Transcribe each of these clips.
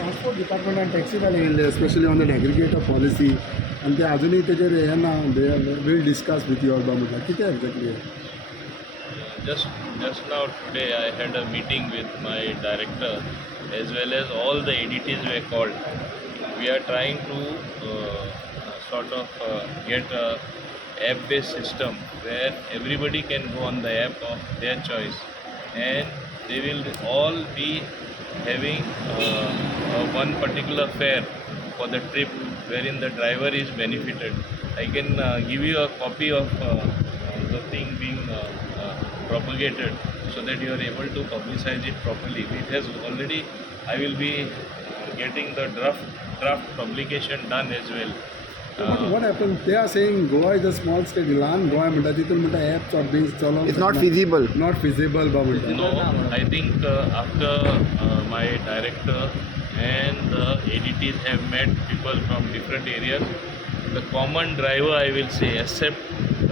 Transport डिपार्टमेंटान taxi वाले येयल्ले specially on that aggregator policy आनी ते अजुनूय तेजेर हें ना will discuss with you or म्हटल्यार कितें exactly Just now today I had a meeting with my director as well as all the ADTs were called. We are trying to get a app-based system where everybody can go on the app of their choice and they will all be having one particular fare for the trip wherein the driver is benefited. I can give you a copy of the thing being propagated so that you are able to publicize it properly. It has already, I will be getting the draft publication done as well. what happened? They are saying Goa is a small state. Ilan Goa म्हणटा तितून म्हणटा apps or being चलोवंक It's not feasible. Not feasible बा म्हणटा. No, I think after my director and the ADTs have met people from different areas, the common driver, I will say, except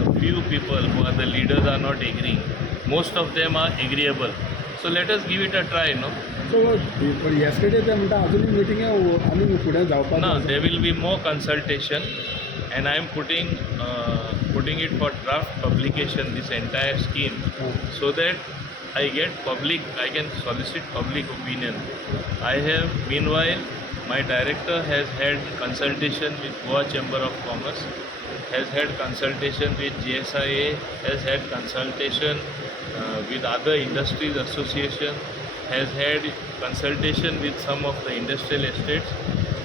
a few people who are the leaders are not agreeing. Most of them are agreeable. So let us give it a try, no? So but yesterday they म्हणटा अजूनही meeting आहे आमी फुडें जावपाक No, there will be more consultation and I am putting it for draft publication, this entire scheme, so that I can solicit public opinion. I have, meanwhile, my director has had consultation with Goa Chamber of Commerce, has had consultation with GSIA, has had consultation with other industries association, has had consultation with some of the industrial estates,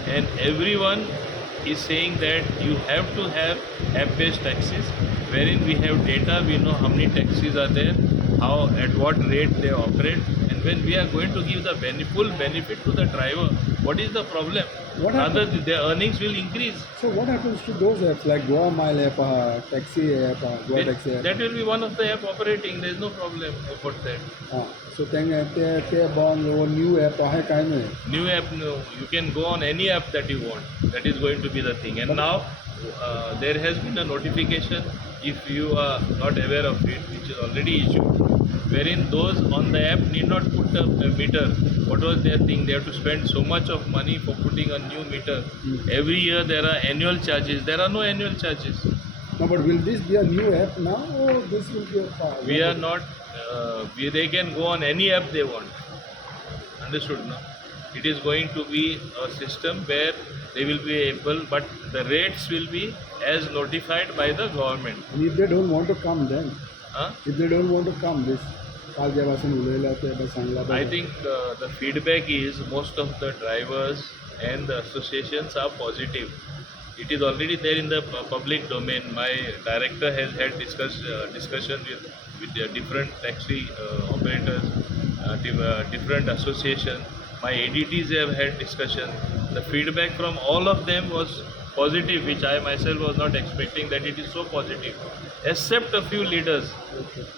and everyone is saying that you have to have app-based taxis wherein we have data, we know how many taxis are there, how at what rate they operate, and when we are going to give the full benefit to the driver, what is the problem? Rather their earnings will increase. So what happens to those apps like Goa Mile app, taxi app, Goa taxi app? That will be one of the app operating, there is no problem about that. So ते बॉन new app आहे काय नाही. New app, no, you can go on any app that you want. That is going to be the thing. And now there has been a notification, if you are not aware of it, which is already issued, wherein those on the app need not put a meter. What was their thing? They have to spend so much of money for putting a new meter. Every year there are annual charges. There are no annual charges. No, but will this be a new app now or this will be a We are not, they can go on any app they want. Understood, no? It is going to be a system where they will be able, but the rates will be as notified by the government. And if they don't want to come then? Huh? If they don't want to come, this काल जेव्हापासून उलयला ते Sangla. I think the feedback is most of the drivers and the associations are positive. It is already there in the public domain. My director has had discussion with the different taxi operators, different associations. My ADTs have had discussion. The feedback from all of them was positive, which I myself was not expecting that it is so positive. Except a few leaders.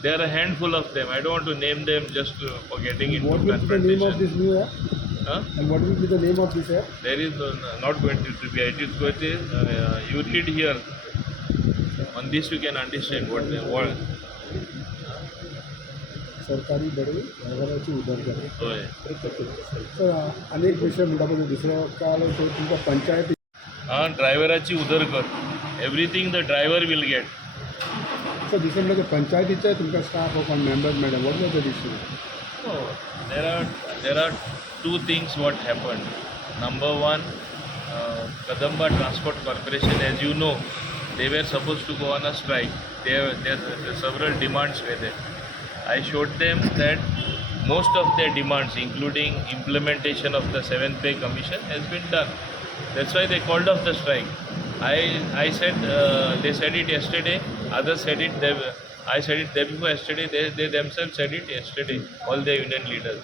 There are a handful of them. I don't want to name them just for getting into confrontation. What will be the name of this new app? Huh? And what will be the name of this app? There is not going to be. It is going to, you need here. On this you can understand what they want. सरकारी बडे ड्रायव्हराची उदरगत. होय. तर अनेक विषय म्हणटा पळय दुसऱ्या काल तो तुमच्या पंचायती ड्रायव्हराची उदरगत. Everything the driver will get. सो दुसरे म्हणजे पंचायतीचे तुमकां स्टाफ ऑफ मेंबर्स मेळटा. What was the issue? No, there are two things what happened. Number one, Kadamba Transport Corporation, as you know, they were supposed to go on a strike. There several demands were there. I showed them that most of their demands, including implementation of the 7th pay commission, has been done. That's why they called off the strike. I said, they said it yesterday, others said it, I said it day before yesterday, they themselves said it yesterday, all the union leaders.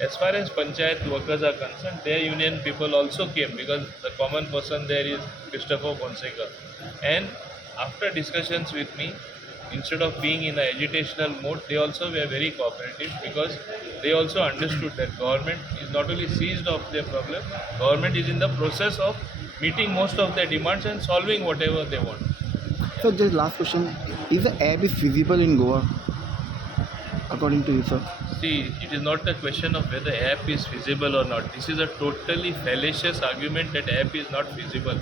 As far as Panchayat workers are concerned, their union people also came because the common person there is Christopher Fonseca. And after discussions with me, instead of being in an agitational mode, they also were very cooperative because they also understood that government is not only seized of their problem, government is in the process of meeting most of their demands and solving whatever they want. So just last question, is the app is feasible in Goa? according to you, sir? See, it is not a question of whether app is feasible or not. This is a totally fallacious argument that app is not feasible.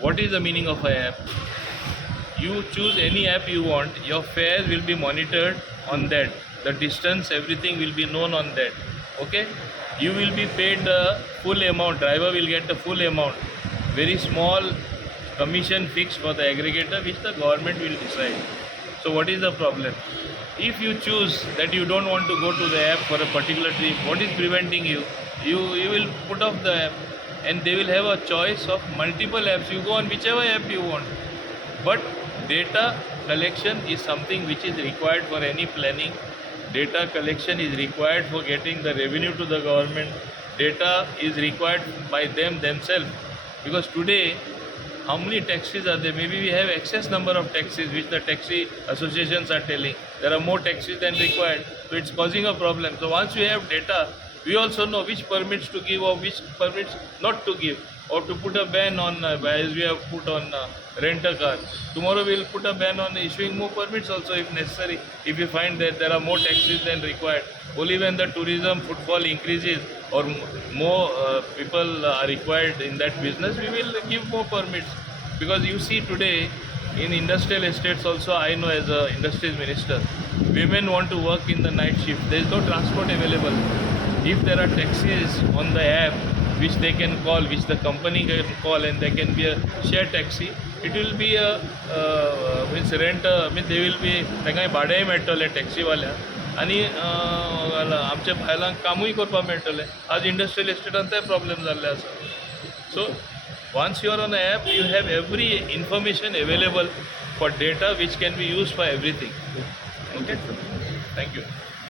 What is the meaning of a app? You choose any app you want, your fares will be monitored on that. The distance, everything will be known on that. Okay? You will be paid the full amount, driver will get the full amount. Very small commission fixed for the aggregator which the government will decide. So what is the problem? If you choose that you don't want to go to the app for a particular trip, what is preventing you? You will put off the app and they will have a choice of multiple apps. You go on whichever app you want. But data collection is something which is required for any planning. Data collection is required for getting the revenue to the government. Data is required by them themselves. Because today, how many taxis are there? Maybe we have excess number of taxis which the taxi associations are telling. There are more taxis than required. So it's causing a problem. So once we have data, we also know which permits to give or which permits not to give, or to put a ban on, as we have put on rent a car. Tomorrow we will put a ban on issuing more permits also if necessary, if we find that there are more taxis than required. Only when the tourism footfall increases or more people are required in that business, we will give more permits. Because you see today, in industrial estates also, I know as a industries minister, women want to work in the night shift. There is no transport available. If there are taxis on the app which they can call, which the company can call, and there can be a share taxi, it will be a means rent, means they will be तांकां भाडेंय मेळटलें टॅक्सीवाल्यांक आनी आमच्या बायलांक कामूय करपाक मेळटलें. आज industrial एस्टेटान ते problem जाल्ले आसा. So once you are on the app, you have every information available for data which can be used for everything. Okay? Thank you.